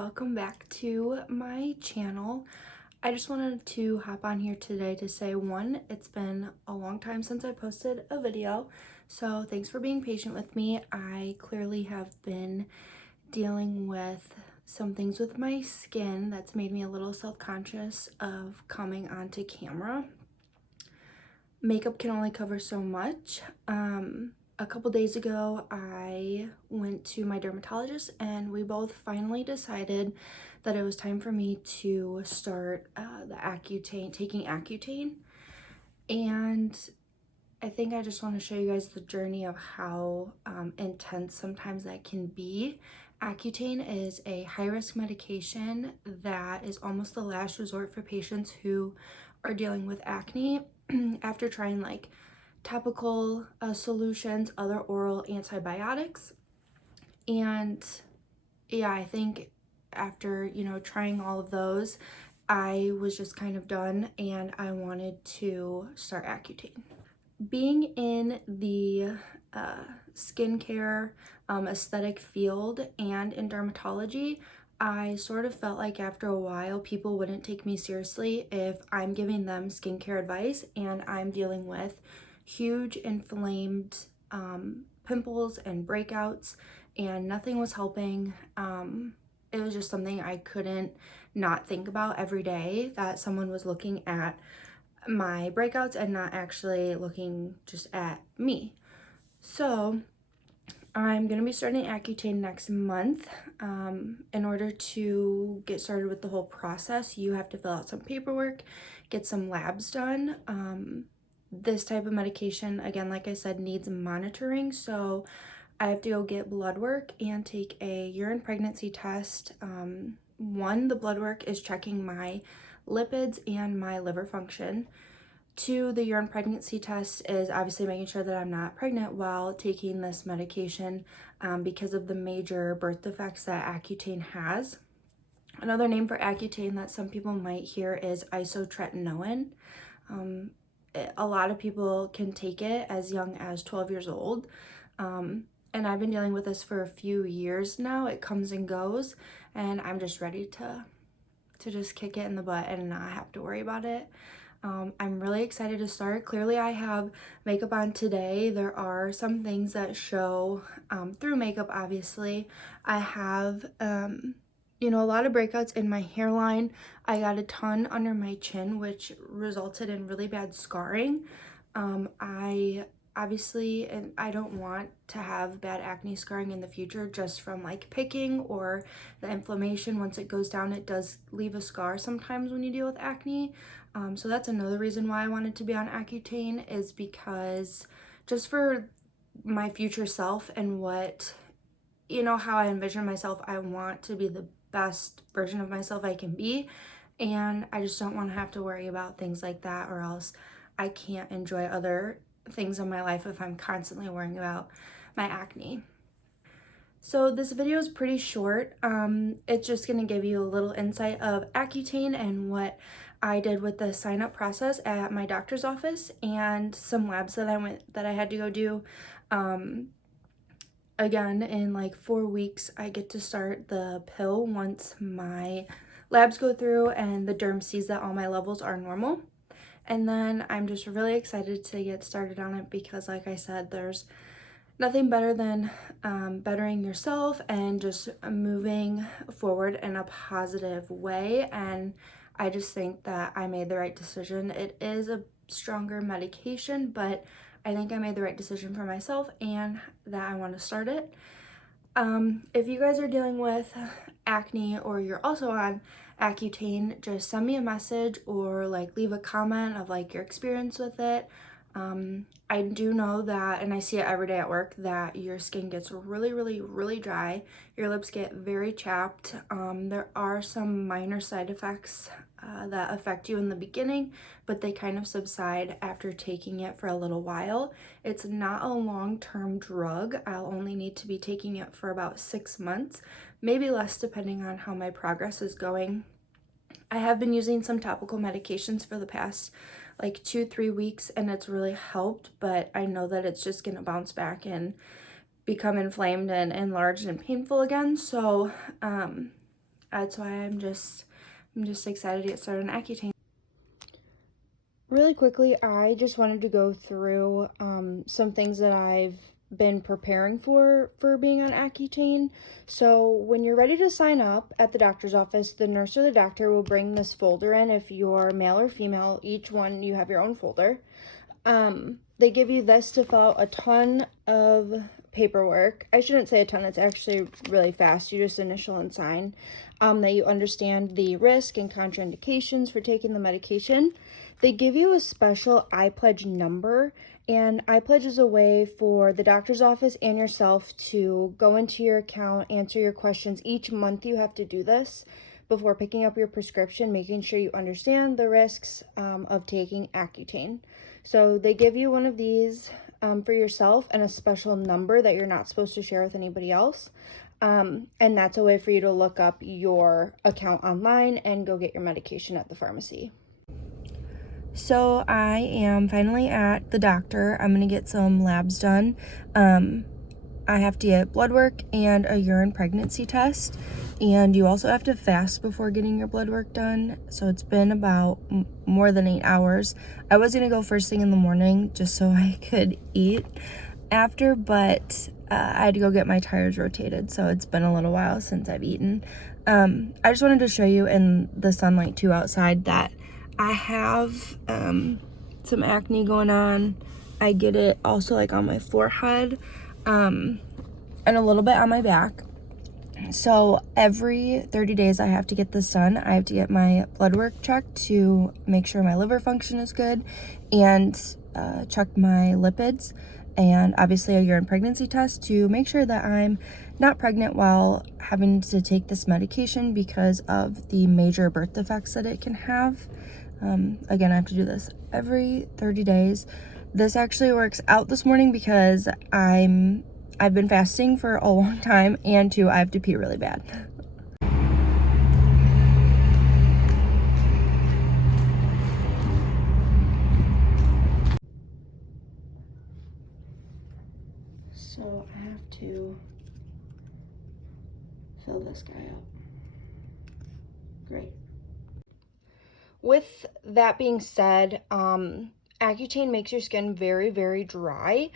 welcome back to my channel. I just wanted to hop on here today to say, one, it's been a long time since I posted a video, so thanks for being patient with me. I clearly have been dealing with some things with my skin that's made me a little self-conscious of coming onto camera. Makeup can only cover so much. A couple days ago, I went to my dermatologist and we both finally decided that it was time for me to start taking Accutane. And I think I just want to show you guys the journey of how intense sometimes that can be. Accutane is a high-risk medication that is almost the last resort for patients who are dealing with acne after trying like topical solutions, other oral antibiotics. And yeah, I think after, trying all of those, I was just kind of done and I wanted to start Accutane. Being in the skincare aesthetic field and in dermatology, I sort of felt like after a while people wouldn't take me seriously if I'm giving them skincare advice and I'm dealing with huge inflamed pimples and breakouts and nothing was helping. It was just something I couldn't not think about every day, that someone was looking at my breakouts and not actually looking just at me. So I'm going to be starting Accutane next month. In order to get started with the whole process, you have to fill out some paperwork, get some labs done. This type of medication, again, like I said, needs monitoring. So I have to go get blood work and take a urine pregnancy test. The blood work is checking my lipids and my liver function. Two, the urine pregnancy test is obviously making sure that I'm not pregnant while taking this medication because of the major birth defects that Accutane has. Another name for Accutane that some people might hear is isotretinoin. A lot of people can take it as young as 12 years old. And I've been dealing with this for a few years now. It comes and goes, and I'm just ready to just kick it in the butt and not have to worry about it. I'm really excited to start. Clearly I have makeup on today. There are some things that show through makeup, obviously. I have, a lot of breakouts in my hairline. I got a ton under my chin, which resulted in really bad scarring. I don't want to have bad acne scarring in the future just from like picking or the inflammation. Once it goes down, it does leave a scar sometimes when you deal with acne. So that's another reason why I wanted to be on Accutane, is because just for my future self and what, how I envision myself, I want to be the best version of myself I can be. And I just don't want to have to worry about things like that, or else I can't enjoy other things in my life if I'm constantly worrying about my acne. So this video is pretty short. It's just going to give you a little insight of Accutane and what I did with the sign up process at my doctor's office and some labs that I had to go do. Again, in like 4 weeks, I get to start the pill once my labs go through and the derm sees that all my levels are normal. And then I'm just really excited to get started on it because, like I said, there's nothing better than bettering yourself and just moving forward in a positive way. And I just think that I made the right decision. It is a stronger medication, but I think I made the right decision for myself and that I want to start it. If you guys are dealing with acne or you're also on Accutane, just send me a message or like leave a comment of like your experience with it. I do know that, and I see it every day at work, that your skin gets really, really, really dry. Your lips get very chapped. There are some minor side effects that affect you in the beginning, but they kind of subside after taking it for a little while. It's not a long-term drug. I'll only need to be taking it for about 6 months, maybe less depending on how my progress is going. I have been using some topical medications for the past like 2-3 weeks and it's really helped, but I know that it's just gonna bounce back and become inflamed and enlarged and painful again. So That's why I'm just excited to get started on Accutane. Really quickly, I just wanted to go through some things that I've been preparing for being on Accutane. So when you're ready to sign up at the doctor's office, the nurse or the doctor will bring this folder in. If you're male or female, each one you have your own folder. They give you this to fill out a ton of paperwork. I shouldn't say a ton, it's actually really fast. You just initial and sign that you understand the risk and contraindications for taking the medication. They give you a special iPledge number, and iPledge is a way for the doctor's office and yourself to go into your account, answer your questions. Each month you have to do this before picking up your prescription, making sure you understand the risks of taking Accutane. So they give you one of these for yourself and a special number that you're not supposed to share with anybody else. And that's a way for you to look up your account online and go get your medication at the pharmacy. So I am finally at the doctor. I'm going to get some labs done. I have to get blood work and a urine pregnancy test. And you also have to fast before getting your blood work done. So it's been about more than 8 hours. I was going to go first thing in the morning just so I could eat after, but I had to go get my tires rotated. So it's been a little while since I've eaten. I just wanted to show you in the sunlight too outside that I have some acne going on. I get it also like on my forehead and a little bit on my back. So every 30 days I have to get this done. I have to get my blood work checked to make sure my liver function is good and check my lipids, and obviously a urine pregnancy test to make sure that I'm not pregnant while having to take this medication because of the major birth defects that it can have. Again, I have to do this every 30 days. This actually works out this morning because I've been fasting for a long time, and two, I have to pee really bad. So I have to fill this guy up. Great. With that being said, Accutane makes your skin very, very dry.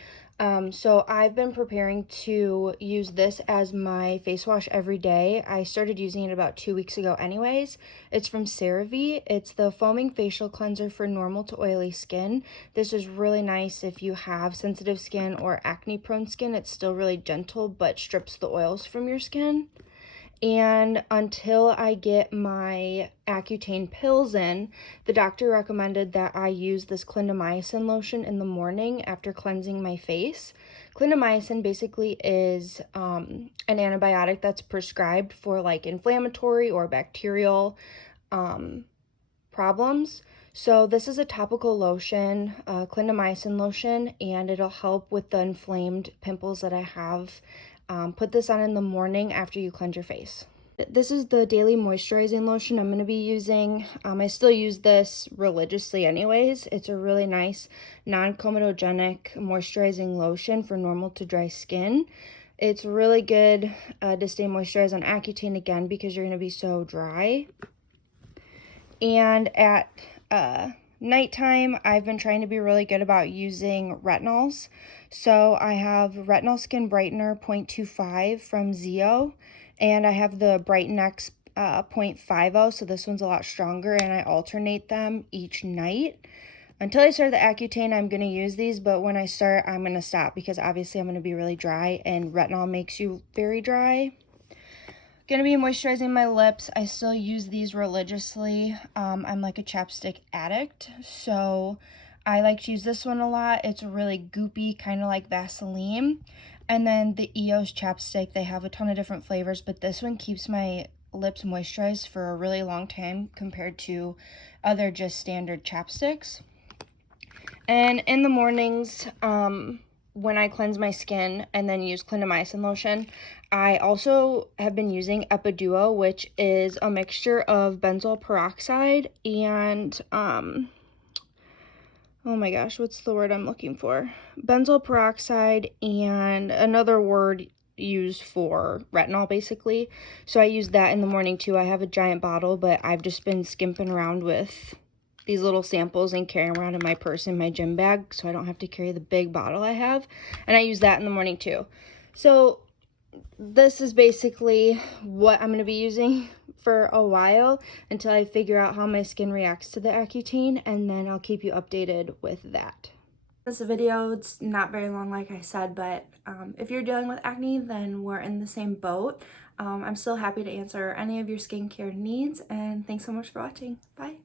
So I've been preparing to use this as my face wash every day. I started using it about 2 weeks ago anyways. It's from CeraVe. It's the foaming facial cleanser for normal to oily skin. This is really nice if you have sensitive skin or acne prone skin. It's still really gentle but strips the oils from your skin. And until I get my Accutane pills in, the doctor recommended that I use this clindamycin lotion in the morning after cleansing my face. Clindamycin basically is an antibiotic that's prescribed for like inflammatory or bacterial problems. So this is a topical lotion, clindamycin lotion, and it'll help with the inflamed pimples that I have. Put this on in the morning after you cleanse your face. This is the daily moisturizing lotion I'm going to be using. I still use this religiously anyways. It's a really nice non-comedogenic moisturizing lotion for normal to dry skin. It's really good to stay moisturized on Accutane again because you're going to be so dry. And at nighttime, I've been trying to be really good about using retinols. So I have Retinol Skin Brightener 0.25 from Zio, and I have the Brighten X 0.50, so this one's a lot stronger, and I alternate them each night. Until I start the Accutane, I'm going to use these, but when I start, I'm going to stop because obviously I'm going to be really dry, and retinol makes you very dry. Gonna be moisturizing my lips. I still use these religiously. I'm like a chapstick addict, so I like to use this one a lot. It's really goopy, kind of like Vaseline. And then the EOS chapstick, they have a ton of different flavors, but this one keeps my lips moisturized for a really long time compared to other just standard chapsticks. And in the mornings, when I cleanse my skin and then use clindamycin lotion, I also have been using Epiduo, which is a mixture of benzoyl peroxide and, oh my gosh, what's the word I'm looking for? Benzoyl peroxide and another word used for retinol basically. So I use that in the morning too. I have a giant bottle, but I've just been skimping around with these little samples and carrying around in my purse in my gym bag so I don't have to carry the big bottle I have. And I use that in the morning too. So this is basically what I'm going to be using for a while until I figure out how my skin reacts to the Accutane, and then I'll keep you updated with that. This video, it's not very long like I said, but if you're dealing with acne, then we're in the same boat. I'm still happy to answer any of your skincare needs, and thanks so much for watching. Bye!